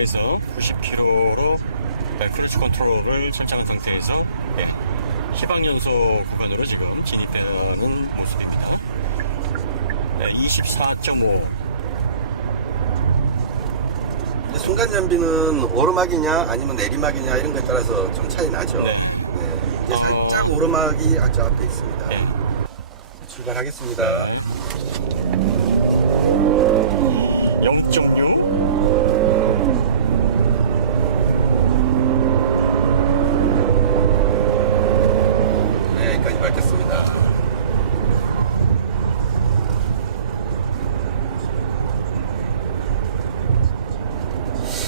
상태에서 90km로 크루즈 컨트롤을 설정한 상태에서 희방연소 구간으로 지금 진입하는 모습입니다. 24.5. 순간 연비는 오르막이냐 아니면 내리막이냐 이런 거에 따라서 좀 차이 나죠. 네. 이제 살짝 오르막이 아주 앞에 있습니다. 네. 출발하겠습니다. 0.6. 네, 여기까지 밝혔습니다.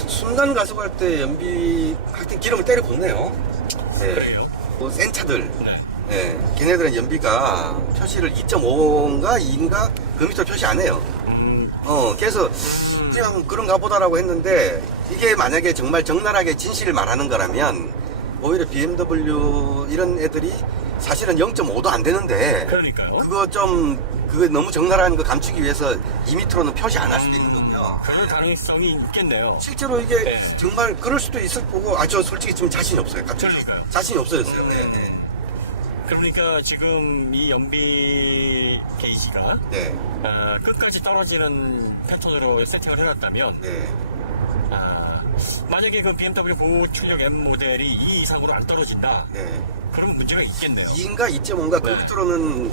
순간 가속할 때 연비 하여튼 기름을 때려 붓네요. 네. 그래요? 센 차들. 네. 네, 걔네들은 연비가 표시를 2.5인가 2인가 그 밑으로 표시 안 해요. 그래서 그냥 그런가 보다라고 했는데 이게 만약에 정말 적나라하게 진실을 말하는 거라면 오히려 BMW 이런 애들이 사실은 0.5도 안 되는데 그러니까요. 그거 너무 적나라한 거 감추기 위해서 2m로는 표시 안 할 수도 있는 거고요. 그럴 가능성이 있겠네요. 실제로 이게 네. 정말 그럴 수도 있을 거고 저 솔직히 지금 자신이 없어요. 갑자기 그러니까요. 자신이 없어졌어요. 네. 그러니까 지금 이 연비 게이지가 네. 끝까지 떨어지는 패턴으로 세팅을 해놨다면 네. 만약에 그 BMW 고출력 M 모델이 2 이상으로 안 떨어진다. 네. 그럼 문제가 있겠네요. 2인가 2.5인가 그 네. 밑으로는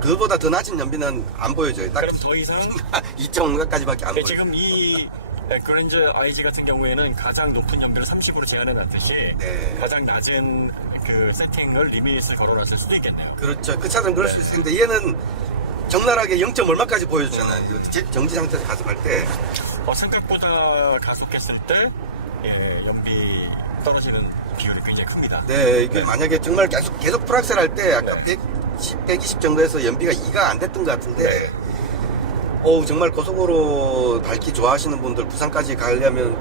그거보다 더 낮은 연비는 안 보여져요. 딱 그럼 더 이상 2.5인가까지밖에 안 보여요. 지금 이 그랜저 IG 같은 경우에는 가장 높은 연비를 30으로 제한해놨듯이 네. 가장 낮은 그 세팅을 리밋을 걸어놨을 수도 있겠네요. 그렇죠. 그 차들은 그럴 수 있을 텐데 얘는 적나라하게 0. 얼마까지 보여주잖아요. 정지 상태에서 가속할 때. 생각보다 가속했을 때 연비 떨어지는 비율이 굉장히 큽니다. 네, 이게 만약에 정말 계속 풀악셀 할 때 아까 110, 120 정도에서 연비가 2가 안 됐던 것 같은데 정말 고속으로 밝기 좋아하시는 분들 부산까지 가려면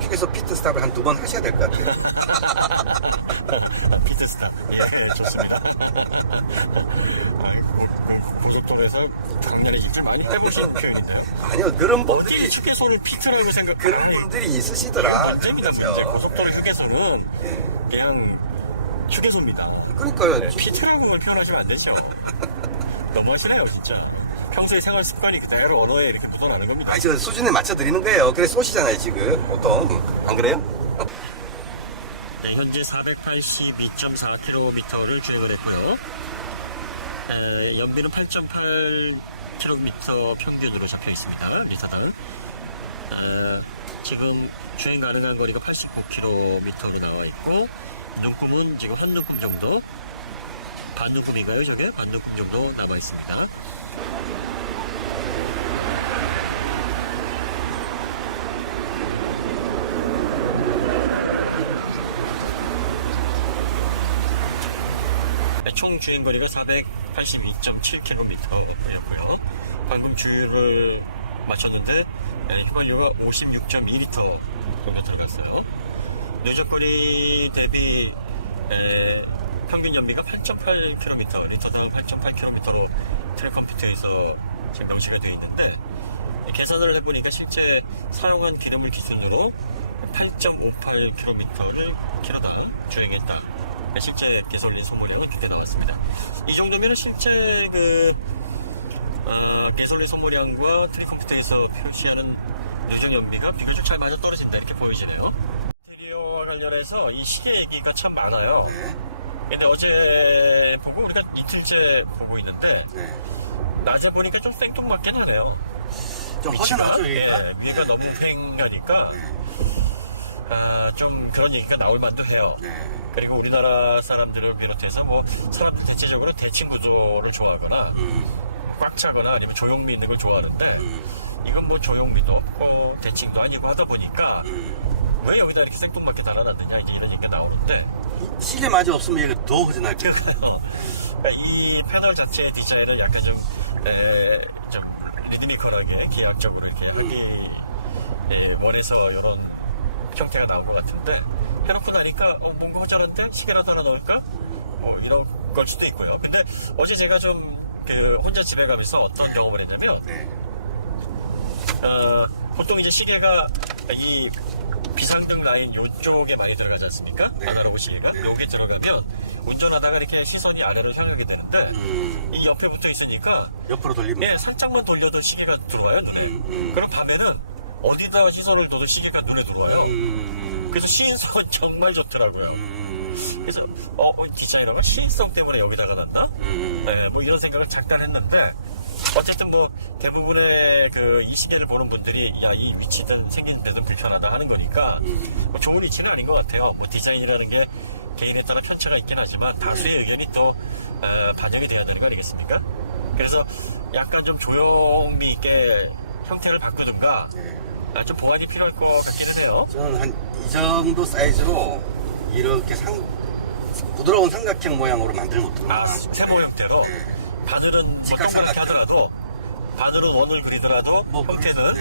휴게소 피트스탑을 한 2번 하셔야 될 것 같아요. 피트스탑. 좋습니다. 고속도로에서 작년에 진짜 많이 해보시는 표현인데요. 아니요, 그런 어떻게 분들이 휴게소를 피트라고 그런 생각하는 분들이 있으시더라. 문제입니다. 문제. 그렇죠. 고속도로 휴게소는 그냥 휴게소입니다. 그러니까요. 피트라고 표현하시면 안 되죠. 너무하시네요, 진짜. 평소에 생활 습관이 그대로 언어에 이렇게 묻어나는 겁니다. 저 수준에 맞춰 드리는 거예요. 그래 쏘시잖아요, 지금 보통. 안 그래요? 네, 현재 482.4km를 주행을 했고요. 연비는 8.8km 평균으로 잡혀 있습니다. 리터당. 지금 주행 가능한 거리가 89km로 나와 있고, 눈금은 지금 한 눈금 정도, 반 눈금인가요, 저게? 반 눈금 정도 남아 있습니다. 총 주행거리가 482.7km였고요. 방금 주유를 마쳤는데 휘발유가 56.2L 정도 들어갔어요. 누적거리 대비 평균 연비가 8.8km, 리터당 8.8km로 트랙 컴퓨터에서 지금 명시가 되어 있는데 계산을 해보니까 실제 사용한 기름을 기준으로 8.58km를 킬로당 주행했다. 실제 가솔린 소모량은 그렇게 나왔습니다. 이 정도면 실제 가솔린 소모량과 트랙 컴퓨터에서 표시하는 누적 연비가 비교적 잘 맞아 떨어진다 이렇게 보여지네요. 인테리어와 관련해서 이 시계 얘기가 참 많아요. 근데 어제 보고 우리가 이틀째 보고 있는데 낮에 보니까 좀 생뚱맞긴 하네요. 좀 허전하죠, 위가 너무 휑하니까 좀 그런 얘기가 나올 만도 해요. 그리고 우리나라 사람들을 비롯해서 사람들 대체적으로 대칭 구조를 좋아하거나 꽉 차거나 아니면 조형미 있는 걸 좋아하는데 이건 조형미도 없고 대칭도 아니고 하다 보니까 왜 여기다 이렇게 생뚱맞게 달아놨느냐 이런 얘기가 나오는데 시계마저 없으면 얘가 더 허전할 거예요. 이 패널 자체의 디자인은 약간 좀 리드미컬하게 기하학적으로 이렇게 하기 원해서 이런 형태가 나온 것 같은데 해놓고 나니까 뭔가 허전한데 시계라도 하나 넣을까? 이런 걸 수도 있고요. 근데 어제 제가 좀 혼자 집에 가면서 어떤 경험을 했냐면 보통 이제 시계가 이 비상등 라인 요쪽에 많이 들어가지 않습니까? 네. 아날로그 시계가. 네. 여기 들어가면 운전하다가 이렇게 시선이 아래로 향하게 되는데 이 옆에 붙어 있으니까 옆으로 돌리면. 예, 살짝만 돌려도 시계가 들어와요, 눈에. 그럼 밤에는 어디다 시선을 둬도 시계가 눈에 들어와요. 그래서 시인성은 정말 좋더라고요. 그래서 디자이너가 시인성 때문에 여기다가 놨나? 네, 뭐 이런 생각을 잠깐 했는데 어쨌든 뭐 대부분의 이 시계를 보는 분들이 야, 이 위치든 생긴 데든 불편하다 하는 거니까 뭐 좋은 위치는 아닌 것 같아요. 뭐 디자인이라는 게 개인에 따라 편차가 있긴 하지만 다수의 의견이 또 반영이 돼야 되는 거 아니겠습니까? 그래서 약간 좀 조용미 있게 형태를 바꾸든가 좀 보완이 필요할 것 같기는 해요. 저는 한 이 정도 사이즈로 이렇게 부드러운 삼각형 모양으로 만들면 어떨까? 세모 형태로 바늘은 뭐 동그랗게 하더라도 바늘은 원을 그리더라도 뭐 형태는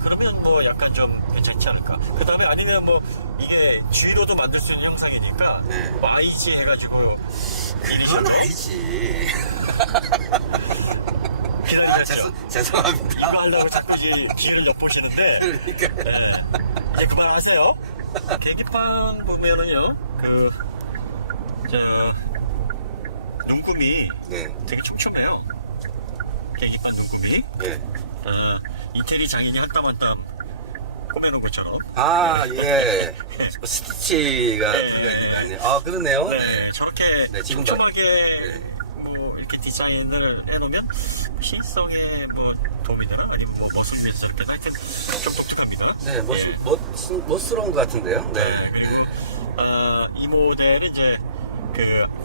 그러면 뭐 약간 좀 괜찮지 않을까. 그 다음에 아니면 뭐 이게 G로도 만들 수 있는 형상이니까 뭐 IG 해가지고 그건 이니셜로 아니지. 기다리셨죠? 죄송합니다. 이거 하려고 자꾸 귀를 엿보시는데 그러니까. 이제 그만하세요. 계기판 보면은요 눈금이 되게 촘촘해요. 계기판 눈금이 이태리 장인이 한 땀 한 땀 꼬매놓은 것처럼. 예. 스티치가 들어가 있네. 그러네요. 네, 저렇게 지금 촘촘하게 뭐 이렇게 디자인을 해놓으면 시인성에 뭐 도움이 되나? 아니면 뭐 멋있으면서 이렇게 하여튼 좀 독특합니다. 네, 멋스러운 것 같은데요. 네, 그리고 이 모델은 이제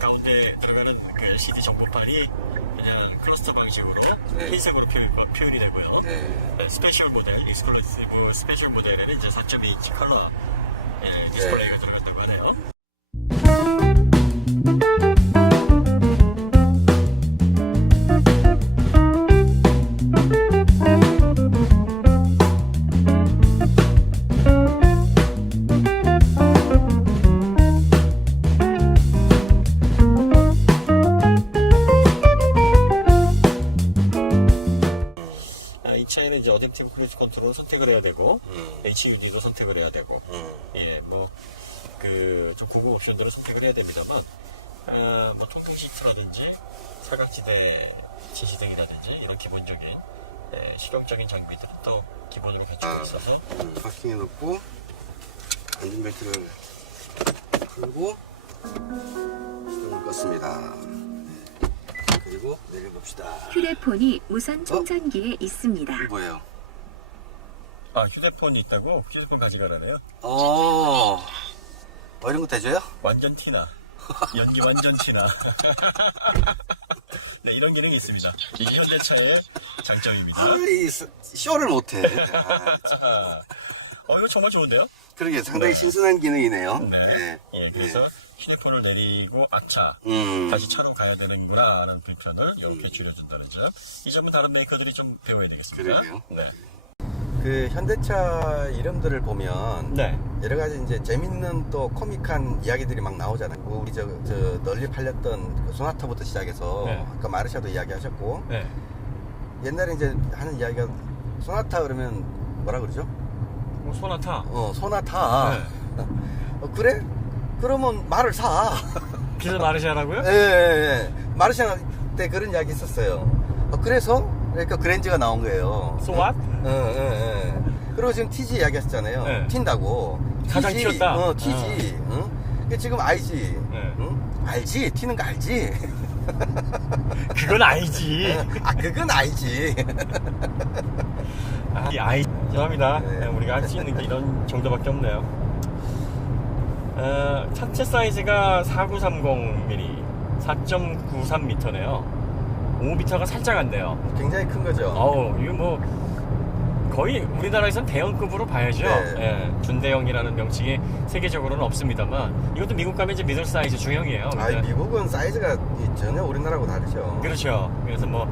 가운데 들어가는 LCD 전구판이 그냥 클러스터 방식으로 흰색으로 표현이 되고요. 스페셜 모델, 익스클루시브 스페셜 모델에는 이제 4.2인치 컬러 디스플레이가 들어갔다고 하네요. 이 차에는 이제 어댑티브 크루즈 컨트롤 선택을 해야 되고 HUD도 선택을 해야 되고 좀 고급 옵션들을 선택을 해야 됩니다만 뭐 통풍 시트라든지 사각지대 지시등이라든지 이런 기본적인 실용적인 장비들은 또 기본으로 갖추고 있어서 파킹에 놓고 안전벨트를 풀고 시동을 껐습니다. 그리고 내려봅시다. 휴대폰이 무선 충전기에 있습니다. 이게 뭐예요? 휴대폰이 있다고? 휴대폰 가져가라네요. 이런 거 대줘요? 완전 티나. 연기 완전 티나. 네, 이런 기능이 있습니다. 이게 현대차의 장점입니다. 이 쇼를 못해. 이거 정말 좋은데요? 그러게 상당히 신선한 기능이네요. 그래서 휴대폰을 내리고 다시 차로 가야 되는구나 하는 불편을 이렇게 줄여준다는 점. 이 점은 다른 메이커들이 좀 배워야 되겠습니다. 그러게요. 네. 그 현대차 이름들을 보면 여러 가지 이제 재밌는 또 코믹한 이야기들이 막 나오잖아요. 우리 저 널리 팔렸던 그 소나타부터 시작해서 아까 마르샤도 이야기하셨고 옛날에 이제 하는 이야기가 소나타 그러면 뭐라 그러죠? 소나타. 소나타. 그래? 그러면 말을 사. 그래서 마르샤라고요? 예. 마르샤 때 그런 이야기 있었어요. 그래서 그러니까 그랜저가 나온 거예요. So what? 그리고 지금 TG 이야기 하셨잖아요. 튄다고. 가장 튀었다. TG. 응? 지금 IG. 응? 알지? 튀는 거 알지? 그건 알지. 그건 알지. 죄송합니다. 우리가 할 수 있는 게 이런 정도밖에 없네요. 차체 사이즈가 4930mm, 4.93m네요. 5m가 살짝 안 돼요. 굉장히 큰 거죠. 이거 뭐 거의 우리나라에선 대형급으로 봐야죠. 준대형이라는 명칭이 세계적으로는 없습니다만 이것도 미국 가면 이제 미들 사이즈 중형이에요. 미국은 사이즈가 전혀 우리나라하고 다르죠. 그렇죠. 그래서 뭐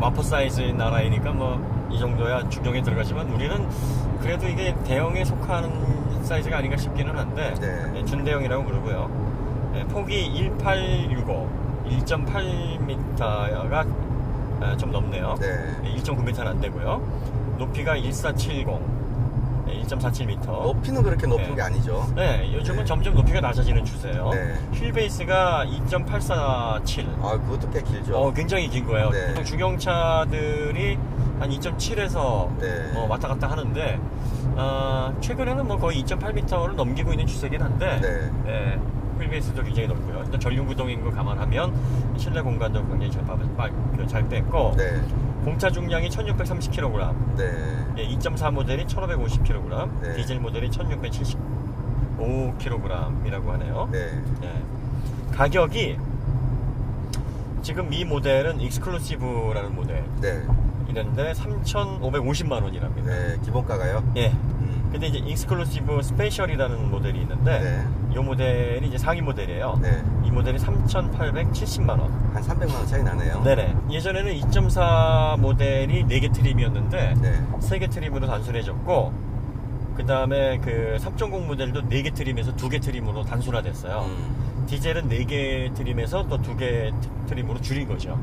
마포 사이즈인 나라이니까 뭐 이 정도야 중형에 들어가지만 우리는 그래도 이게 대형에 속하는 사이즈가 아닌가 싶기는 한데 준대형이라고 부르고요. 폭이 1865, 1.8m가 좀 넘네요. 1.9m는 안 되고요. 높이가 1470, 1.47m. 높이는 그렇게 높은 네. 게 아니죠. 네, 요즘은 네. 점점 높이가 낮아지는 추세예요. 네. 휠 베이스가 2.847. 아, 그것도 꽤 길죠. 굉장히 긴 거예요. 네. 보통 중형차들이 한 2.7에서 네. 왔다 갔다 하는데 최근에는 뭐 거의 2.8m를 넘기고 있는 추세긴 한데 네. 휠베이스도 굉장히 넓고요. 일단 전륜구동인 거 감안하면 실내 공간도 굉장히 잘 뺐고 네. 공차 중량이 1630kg, 네. 2.4 모델이 1550kg, 네. 디젤 모델이 1675kg이라고 하네요. 네. 가격이 지금 이 모델은 익스클루시브라는 모델 네. 있는데 3,550만 원이랍니다. 네. 기본가가요? 예. 근데 이제 익스클루시브 스페셜이라는 모델이 있는데 네. 이 모델이 이제 상위 모델이에요. 네. 이 모델이 3,870만 원. 한 300만 원 차이 나네요. 네네. 예전에는 2.4 모델이 4개 트림이었는데 네. 3개 트림으로 단순해졌고 그 다음에 그 3.0 모델도 4개 트림에서 2개 트림으로 단순화됐어요. 디젤은 4개 트림에서 또 2개 트림으로 줄인 거죠.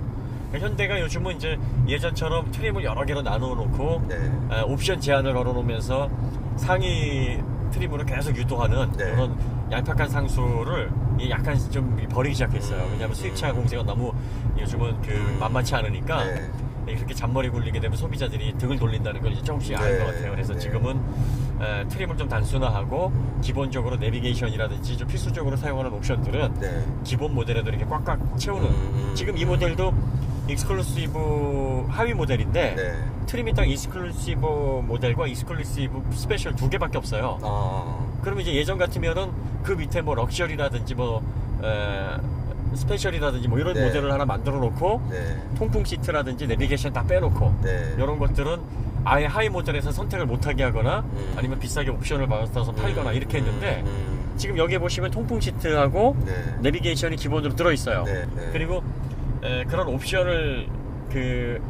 그러니까 현대가 요즘은 이제 예전처럼 트림을 여러 개로 나누어 놓고 네. 옵션 제한을 걸어 놓으면서 상위 트림으로 계속 유도하는 네. 그런 얄팍한 상수를 약간 좀 버리기 시작했어요. 왜냐하면 수입차 공세가 너무 요즘은 만만치 않으니까 네. 이렇게 잔머리 굴리게 되면 소비자들이 등을 돌린다는 걸 이제 조금씩 아는 것 같아요. 그래서 네. 지금은 트림을 좀 단순화하고 기본적으로 내비게이션이라든지 좀 필수적으로 사용하는 옵션들은 네. 기본 모델에도 이렇게 꽉꽉 채우는 지금 이 모델도 익스클루시브 하위 모델인데 네. 트림이 딱 익스클루시브 모델과 익스클루시브 스페셜 2개밖에 없어요. 그러면 이제 예전 같으면은 그 밑에 뭐 럭셔리라든지 스페셜이라든지 뭐 이런 네. 모델을 하나 만들어 놓고 네. 통풍 시트라든지 내비게이션 다 빼놓고 네. 이런 것들은 아예 하위 모델에서 선택을 못하게 하거나 아니면 비싸게 옵션을 받아서 팔거나 이렇게 했는데 지금 여기에 보시면 통풍 시트하고 네. 내비게이션이 기본으로 들어있어요. 네. 네. 그리고 그런 옵션을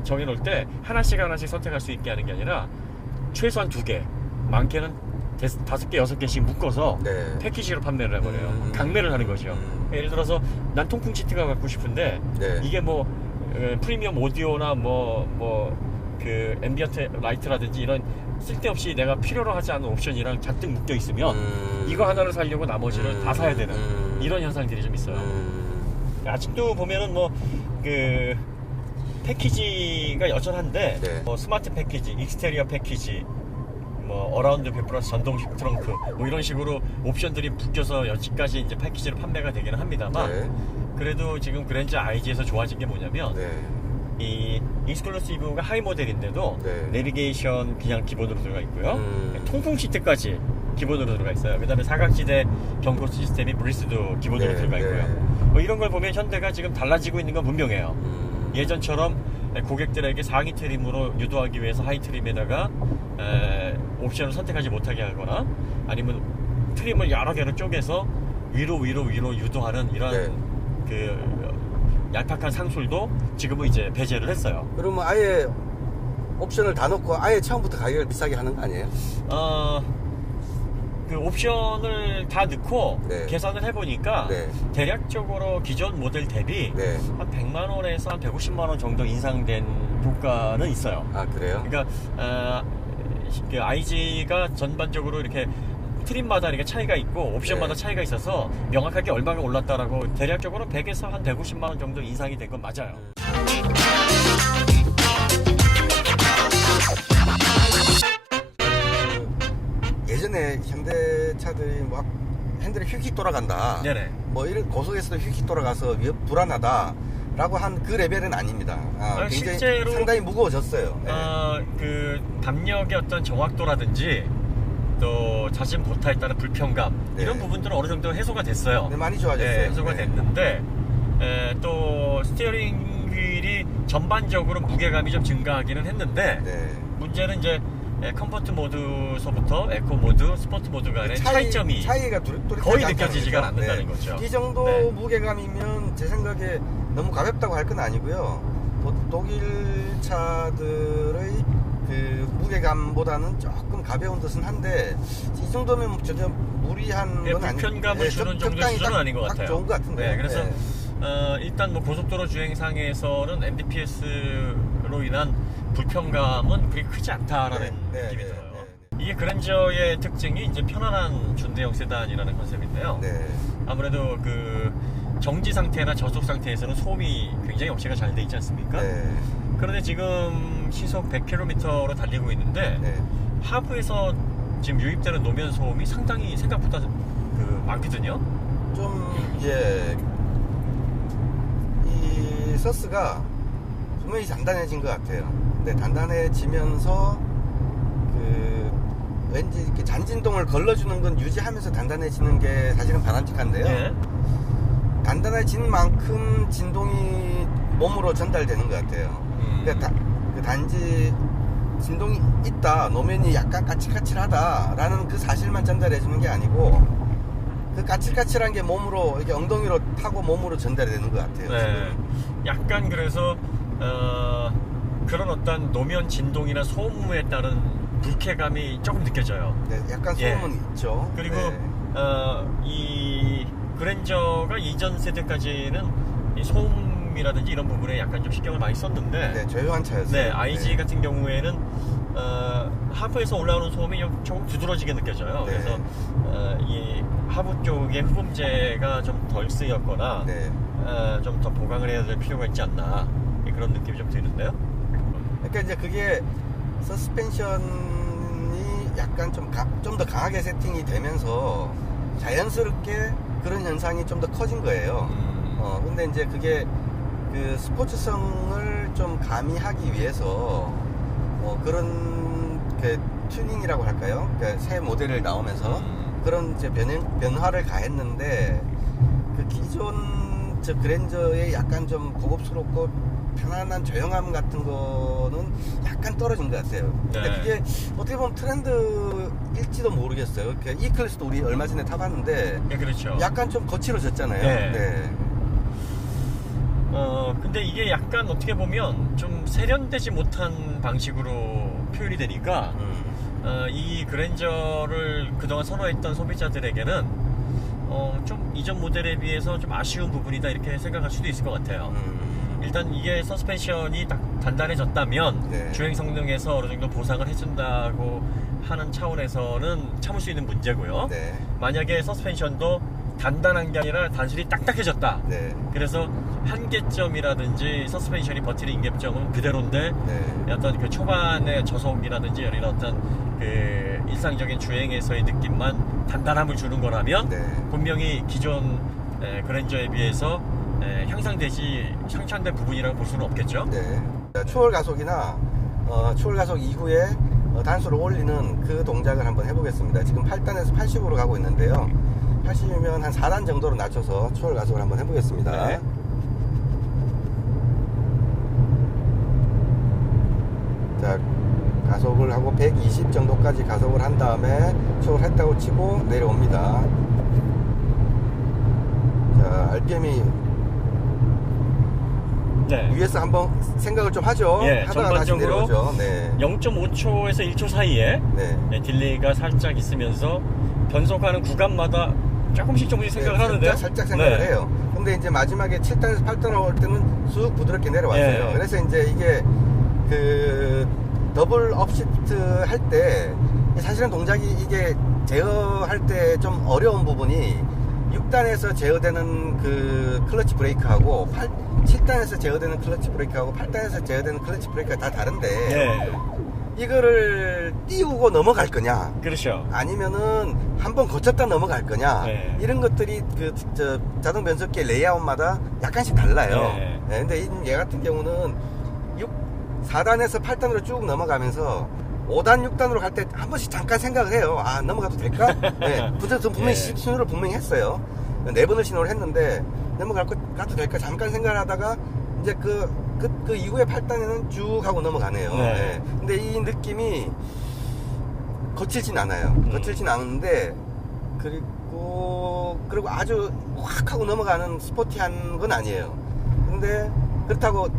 정해놓을 때 하나씩 선택할 수 있게 하는 게 아니라 최소한 2개, 많게는 5개, 6개씩 묶어서 네. 패키지로 판매를 해버려요. 강매를 하는 거죠. 예를 들어서 난 통풍 시트가 갖고 싶은데 네. 이게 뭐 프리미엄 오디오나 그 앰비언트 라이트라든지 이런 쓸데없이 내가 필요로 하지 않은 옵션이랑 잔뜩 묶여 있으면 이거 하나를 사려고 나머지를 다 사야 되는 이런 현상들이 좀 있어요. 아직도 보면은 패키지가 여전한데 네. 스마트 패키지, 익스테리어 패키지, 어라운드 100% 전동식 트렁크 이런 식으로 옵션들이 묶여서 여기까지 이제 패키지로 판매가 되기는 합니다만 네. 그래도 지금 그랜저 IG에서 좋아진 게 뭐냐면 네. 이 익스클루시브가 하이 모델인데도 네. 내비게이션 그냥 기본으로 들어가 있고요. 통풍 시트까지 기본으로 들어가 있어요. 그 다음에 사각지대 경고 시스템이 브리스도 기본으로 네. 들어가 있고요. 네. 이런 걸 보면 현대가 지금 달라지고 있는 건 분명해요. 예전처럼 고객들에게 상위 트림으로 유도하기 위해서 하이 트림에다가 옵션을 선택하지 못하게 하거나 아니면 트림을 여러 개로 쪼개서 위로 유도하는 이런 얄팍한 상술도 지금은 이제 배제를 했어요. 그러면 아예 옵션을 다 넣고 아예 처음부터 가격을 비싸게 하는 거 아니에요? 그 옵션을 다 넣고 네. 계산을 해보니까 네. 대략적으로 기존 모델 대비 네. 한 100만 원에서 한 150만 원 정도 인상된 효과는 있어요. 아, 그래요? 그러니까 그 IG가 전반적으로 이렇게 트림마다 이렇게 차이가 있고 옵션마다 네. 차이가 있어서 명확하게 얼마가 올랐다라고 대략적으로 100에서 한 150만 원 정도 인상이 된 건 맞아요. 예전에 현대차들이 막 핸들이 휙휙 돌아간다. 네네. 뭐 이런 고속에서도 휙휙 돌아가서 불안하다. 라고 한 그 레벨은 아닙니다. 굉장히 실제로 상당히 무거워졌어요. 네. 그 담력의 어떤 정확도라든지 또 자신 보타에 따른 불편감 네. 이런 부분들은 어느 정도 해소가 됐어요. 네, 많이 좋아졌어요. 해소가 됐는데 또 스티어링 휠이 전반적으로 무게감이 좀 증가하기는 했는데 네. 문제는 이제 컴포트 모드서부터 에코 모드, 스포트 모드 간의 차이점이 차이가 거의 느껴지지가 않는다는 거죠. 이 정도 네. 무게감이면 제 생각에 너무 가볍다고 할 건 아니고요. 독일 차들의 그 무게감보다는 조금 가벼운 듯은 한데 이 정도면 전혀 무리한 건 아니고 불편감을 주는 정도의 수준은 아닌 것 같아요. 좋은 것 같은데. 네, 그래서 일단 고속도로 주행상에서는 MBPS로 인한 불편감은 그리 크지 않다라는 느낌이 들어요. 이게 그랜저의 특징이 이제 편안한 준대형 세단이라는 컨셉인데요. 네. 아무래도 그 정지 상태나 저속 상태에서는 소음이 굉장히 억제가 잘 돼 있지 않습니까? 네. 그런데 지금 시속 100km로 달리고 있는데 네. 하부에서 지금 유입되는 노면 소음이 상당히 생각보다 그 많거든요. 좀, 예. 이 서스가 분명히 단단해진 것 같아요. 근데 단단해지면서 왠지 이렇게 잔진동을 걸러주는 건 유지하면서 단단해지는 게 사실은 바람직한데요. 예. 단단해진 만큼 진동이 몸으로 전달되는 것 같아요. 그러니까 단지 진동이 있다, 노면이 약간 까칠까칠하다라는 그 사실만 전달해주는 게 아니고 그 까칠까칠한 게 몸으로 이렇게 엉덩이로 타고 몸으로 전달이 되는 것 같아요. 네. 약간 그래서 그런 어떤 노면 진동이나 소음에 따른 불쾌감이 조금 느껴져요. 네, 약간 소음은 있죠. 그리고 네. 이 그랜저가 이전 세대까지는 이 소음이라든지 이런 부분에 약간 좀 신경을 많이 썼는데, 네, 조용한 차였어요. 네, IG 네. 같은 경우에는 하부에서 올라오는 소음이 조금 두드러지게 느껴져요. 네. 그래서 이 하부 쪽에 흡음재가 좀 덜 쓰였거나 네. 좀 더 보강을 해야 될 필요가 있지 않나, 그런 느낌이 좀 드는데요. 그러니까 이제 그게 서스펜션이 약간 좀 더 강하게 세팅이 되면서 자연스럽게 그런 현상이 좀 더 커진 거예요. 근데 이제 그게 그 스포츠성을 좀 가미하기 위해서 그런 그 튜닝이라고 할까요? 그러니까 새 모델을 나오면서 그런 이제 변화를 가했는데 그 기존 저 그랜저의 약간 좀 고급스럽고 편안한 조용함 같은 거는 약간 떨어진 것 같아요. 근데 네. 그게 어떻게 보면 트렌드일지도 모르겠어요. 그러니까 이클래스도 우리 얼마 전에 타봤는데 네, 그렇죠. 약간 좀 거칠어졌잖아요. 네. 네. 근데 이게 약간 어떻게 보면 좀 세련되지 못한 방식으로 표현이 되니까 이 그랜저를 그동안 선호했던 소비자들에게는 좀 이전 모델에 비해서 좀 아쉬운 부분이다, 이렇게 생각할 수도 있을 것 같아요. 일단 이게 서스펜션이 딱 단단해졌다면 네. 주행 성능에서 어느 정도 보상을 해준다고 하는 차원에서는 참을 수 있는 문제고요. 네. 만약에 서스펜션도 단단한 게 아니라 단순히 딱딱해졌다. 네. 그래서 한계점이라든지 서스펜션이 버티는 인계점은 그대로인데 네. 어떤 그 초반의 저속이라든지 이런 어떤 그 일상적인 주행에서의 느낌만 단단함을 주는 거라면 네. 분명히 기존 그랜저에 비해서 향상된 부분이라고 볼 수는 없겠죠. 네. 추월 가속이나 추월 가속 이후에 단수를 올리는 그 동작을 한번 해보겠습니다. 지금 8단에서 80으로 가고 있는데요. 80이면 한 4단 정도로 낮춰서 추월 가속을 한번 해보겠습니다. 네. 자, 가속을 하고 120 정도까지 가속을 한 다음에 추월했다고 치고 내려옵니다. 자, RPM이 네. 위에서 한번 생각을 좀 하죠. 예, 하다가 다시 전반적으로 내려오죠. 네. 0.5초에서 1초 사이에 네. 딜레이가 살짝 있으면서 변속하는 구간마다 조금씩 생각을 네, 하는데요. 살짝 생각을 네. 해요. 근데 이제 마지막에 7단에서 8단으로 올 때는 쑥 부드럽게 내려왔어요. 예. 그래서 이제 이게 그 더블 업시프트 할 때 사실은 동작이 이게 제어할 때 좀 어려운 부분이 6단에서 제어되는 그 클러치 브레이크하고 7단에서 제어되는 클러치 브레이크하고 8단에서 제어되는 클러치 브레이크가 다 다른데 네. 이거를 띄우고 넘어갈 거냐, 그렇죠. 아니면은 한번 거쳤다 넘어갈 거냐, 네. 이런 것들이 그 자동 변속기 레이아웃마다 약간씩 달라요. 네. 네, 근데 얘 같은 경우는 4단에서 8단으로 쭉 넘어가면서 5단, 6단으로 갈 때 한 번씩 잠깐 생각을 해요. 아, 넘어가도 될까? 네, 분명히 네. 신호를 분명히 했어요. 4번을 신호를 했는데 가도 될까? 잠깐 생각을 하다가 이제 그 이후에 8단에는 쭉 하고 넘어가네요. 네. 네. 근데 이 느낌이 거칠진 않아요. 거칠진 않은데 그리고 아주 확 하고 넘어가는 스포티한 건 아니에요. 근데 그렇다고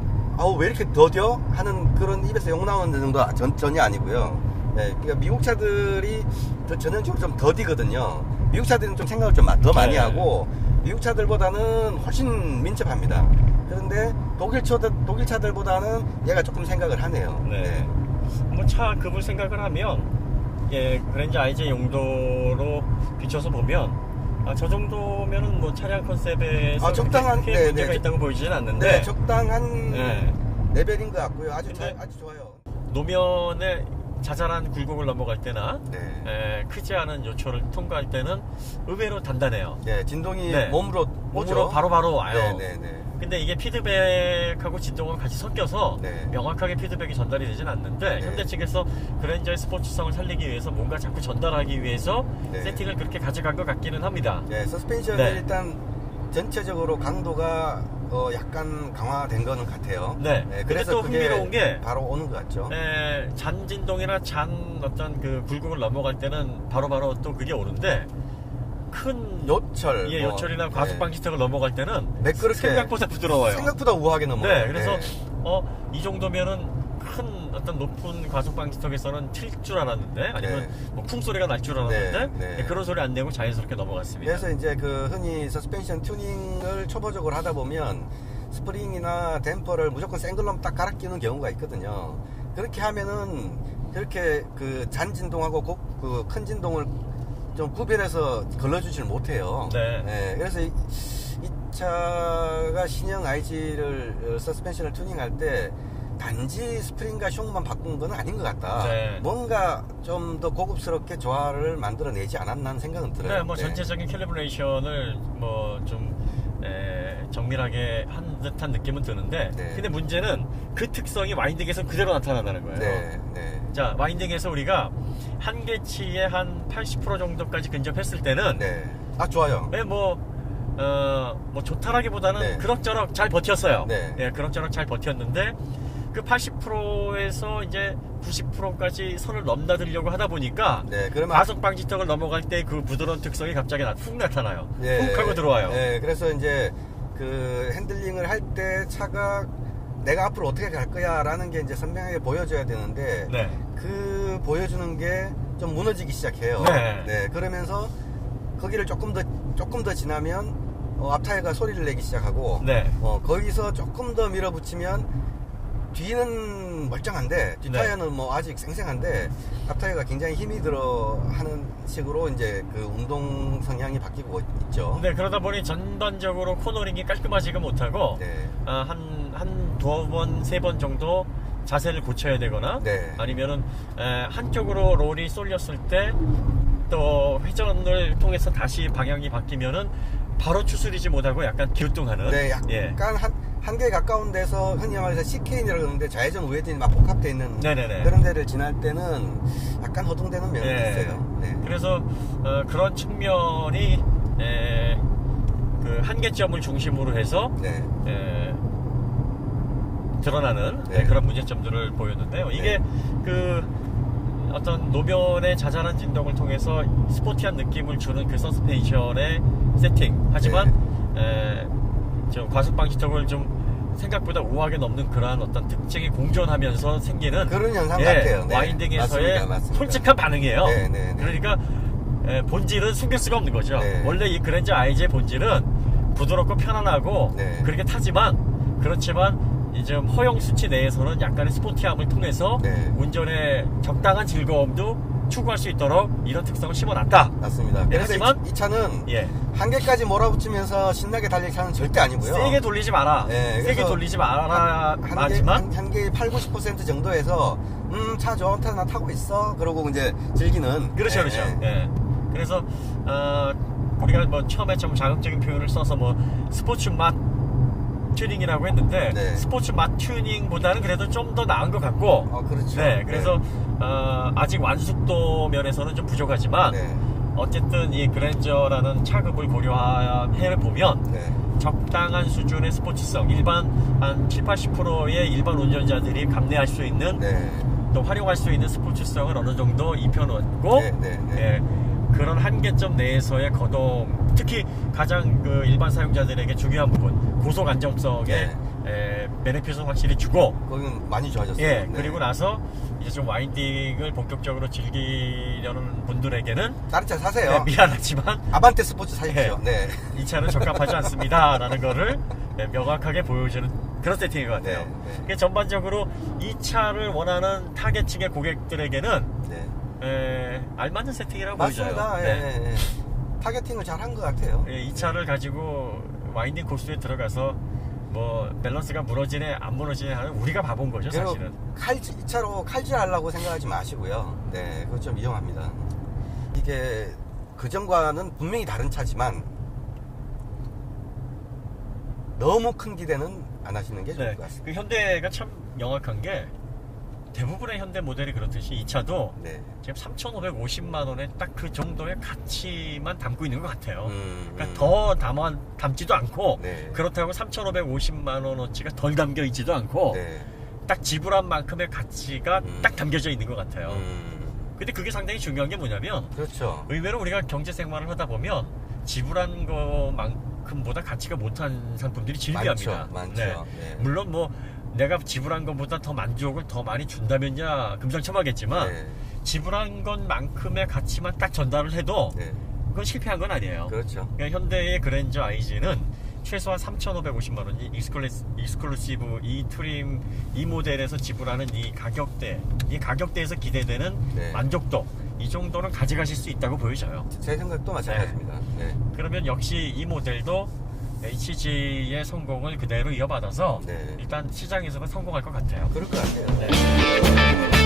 왜 이렇게 더뎌? 하는 그런 입에서 욕 나오는 정도 전혀 아니고요. 네, 그러니까 미국 차들이 전형적으로 좀 더디거든요. 미국 차들은 좀 생각을 좀 더 많이 네. 하고 미국 차들보다는 훨씬 민첩합니다. 그런데 독일 차들보다는 얘가 조금 생각을 하네요. 네. 뭐 차 급을 생각을 하면 예, 그랜저 IJ 용도로 비춰서 보면 저 정도면은 뭐 차량 컨셉에서 적당한, 크게 네, 문제가 네. 있다고 보이지는 않는데 네, 적당한 네. 레벨인 것 같고요. 아주 근데- 아주 좋아요. 노면에 자잘한 굴곡을 넘어갈 때나 네. 크지 않은 요철을 통과할 때는 의외로 단단해요. 네, 진동이 네. 몸으로 몸으로 바로바로 와요. 네, 네, 네. 근데 이게 피드백하고 진동하고 같이 섞여서 네. 명확하게 피드백이 전달이 되진 않는데 네. 현대 측에서 그랜저의 스포츠성을 살리기 위해서 뭔가 자꾸 전달하기 위해서 네. 세팅을 그렇게 가져간 것 같기는 합니다. 네, 서스펜션이 네. 일단 전체적으로 강도가 약간 강화된 거는 같아요. 네. 근데 또 그게 흥미로운 게 바로 오는 것 같죠. 잔 진동이나 잔 어떤 그 굴곡을 넘어갈 때는 바로바로 또 그게 오는데 큰 요철, 예, 요철이나 과속 방지턱을 넘어갈 때는 매끄럽게 생각보다 부드러워요. 생각보다 우아하게 넘어요. 네, 그래서 이 정도면은 큰 어떤 높은 과속 방지턱에서는 튈 줄 알았는데 아니면 네. 뭐 쿵 소리가 날 줄 알았는데 네, 네. 그런 소리 안 내고 자연스럽게 넘어갔습니다. 그래서 이제 그 흔히 서스펜션 튜닝을 초보적으로 하다 보면 스프링이나 댐퍼를 무조건 생글로 딱 갈아 끼는 경우가 있거든요. 그렇게 하면은 그렇게 그 잔 진동하고 그 큰 진동을 좀 구별해서 걸러주질 못해요. 네. 그래서 이 차가 신형 IG를 서스펜션을 튜닝할 때 단지 스프링과 숑만 바꾼 건 아닌 것 같다. 네. 뭔가 좀 더 고급스럽게 조화를 만들어내지 않았나 하는 생각은 들어요. 네, 뭐 전체적인 캘리브레이션을 뭐 좀 정밀하게 한 듯한 느낌은 드는데 네. 근데 문제는 그 특성이 와인딩에서 그대로 나타난다는 거예요. 네, 네. 자, 와인딩에서 우리가 한계치의 한 80% 정도까지 근접했을 때는 네. 아, 좋아요. 뭐 좋다라기보다는 네. 그럭저럭 잘 버텼어요. 네. 예, 그럭저럭 잘 버텼는데 그 80%에서 이제 90%까지 선을 넘나들려고 하다 보니까 네, 그러면 과속 방지턱을 넘어갈 때 그 부드러운 특성이 갑자기 훅 나타나요. 네, 훅 하고 들어와요. 네, 그래서 이제 그 핸들링을 할 때 차가 내가 앞으로 어떻게 갈 거야라는 게 이제 선명하게 보여줘야 되는데 네. 그 보여주는 게 좀 무너지기 시작해요. 네. 그러면서 거기를 조금 더 지나면 앞 타이어가 소리를 내기 시작하고 네. 거기서 조금 더 밀어붙이면 뒤는 멀쩡한데 뒷 네. 타이어는 뭐 아직 생생한데 앞 타이어가 굉장히 힘이 들어 하는 식으로 이제 그 운동 성향이 바뀌고 있죠. 네, 그러다 보니 전반적으로 코너링이 깔끔하지가 못하고 네. 한 두어 번, 세 번 정도 자세를 고쳐야 되거나 네. 아니면은 한쪽으로 롤이 쏠렸을 때 또 회전을 통해서 다시 방향이 바뀌면은 바로 추스리지 못하고 약간 기우뚱하는 네, 약간 예. 한계에 가까운 데서 흔히 말해서 CKN이라고 그러는데 좌회전 우회전이 막 복합되어 있는 네네네. 그런 데를 지날 때는 약간 허둥대는 면이 네. 있어요. 네. 그래서 그런 측면이 그 한계점을 중심으로 해서 네. 드러나는 네. 그런 문제점들을 보였는데요. 이게 그 어떤 노면의 자잘한 진동을 통해서 스포티한 느낌을 주는 그 서스펜션의 세팅. 하지만 좀 과속 방지턱을 좀 생각보다 우아하게 넘는 그러한 어떤 특징이 공존하면서 생기는 그런 현상 같아요. 네. 와인딩에서의 맞습니다. 솔직한 반응이에요. 네, 네, 네. 그러니까 본질은 숨길 수가 없는 거죠. 네. 원래 이 그랜저 IG의 본질은 부드럽고 편안하고 네. 그렇게 타지만 그렇지만 이 좀 허용 수치 내에서는 약간의 스포티함을 통해서 네. 운전에 적당한 즐거움도 추구할 수 있도록 이런 특성을 심어놨다. 맞습니다. 네, 그래서 하지만 이 차는 예, 한계까지 몰아붙이면서 신나게 달릴 차는 절대 아니고요. 세게 돌리지 마라. 네, 세게 그래서 돌리지 마라. 하지만 한계 8, 90% 정도에서 차 좋다 나 타고 있어. 그러고 이제 즐기는. 그렇죠, 네, 그렇죠. 네. 예. 그래서 우리가 뭐 처음에 좀 자극적인 표현을 써서 뭐 스포츠 맛 튜닝이라고 했는데 네. 스포츠 맛 튜닝보다는 그래도 좀 더 나은 것 같고. 그렇죠. 네, 그래서 아직 완숙도 면에서는 좀 부족하지만 네. 어쨌든 이 그랜저라는 차급을 고려해 보면 네. 적당한 수준의 스포츠성, 일반 한 7, 80%의 일반 운전자들이 감내할 수 있는 네. 또 활용할 수 있는 스포츠성을 어느 정도 입혀놓고 네, 네, 네. 예, 그런 한계점 내에서의 거동, 특히 가장 그 일반 사용자들에게 중요한 부분 고속 안정성에 베네핏을 확실히 주고 거기는 많이 좋아졌어요. 예, 네. 그리고 나서 이제 좀 와인딩을 본격적으로 즐기려는 분들에게는 다른 차 사세요. 네, 미안하지만 아반떼 스포츠 사십시오. 네. 이 차는 적합하지 않습니다 라는 거를 명확하게 보여주는 그런 세팅인 것 같아요. 네, 네. 그러니까 전반적으로 이 차를 원하는 타겟층의 고객들에게는 네. 알맞은 세팅이라고 맞습니다. 보여져요. 예, 예. 타겟팅을 잘 한 것 같아요. 이 차를 가지고 와인딩 코스에 들어가서 뭐 밸런스가 무너지네 안 무너지네 하는 우리가 바본 거죠 사실은. 이 차로 칼질하려고 생각하지 마시고요. 네, 그거 좀 위험합니다. 이게 그전과는 분명히 다른 차지만 너무 큰 기대는 안 하시는 게 좋을 네, 것 같습니다. 그 현대가 참 명확한 게 대부분의 현대 모델이 그렇듯이 이 차도 네. 지금 3,550만 원에 딱 그 정도의 가치만 담고 있는 것 같아요. 그러니까 더 더 담지도 않고 네. 그렇다고 3,550만 원어치가 덜 담겨 있지도 않고 네. 딱 지불한 만큼의 가치가 딱 담겨져 있는 것 같아요. 음, 근데 그게 상당히 중요한 게 뭐냐면 그렇죠. 의외로 우리가 경제 생활을 하다 보면 지불한 것만큼보다 가치가 못한 상품들이 질비합니다. 많죠. 네. 네. 물론 뭐 내가 지불한 것보다 더 만족을 더 많이 준다면야 금상첨화겠지만 네. 지불한 것만큼의 가치만 딱 전달을 해도 네. 그건 실패한 건 아니에요. 그렇죠. 그러니까 현대의 그랜저 IG는 최소한 3,550만 원, 이 익스클루시브, 이 트림, 이 모델에서 지불하는 이 가격대에서 기대되는 네. 만족도, 이 정도는 가져가실 수 있다고 보여져요. 제 생각도 마찬가지입니다. 네. 그러면 역시 이 모델도 HG의 성공을 그대로 이어받아서 네. 일단 시장에서는 성공할 것 같아요. 그럴 것 같아요. 네.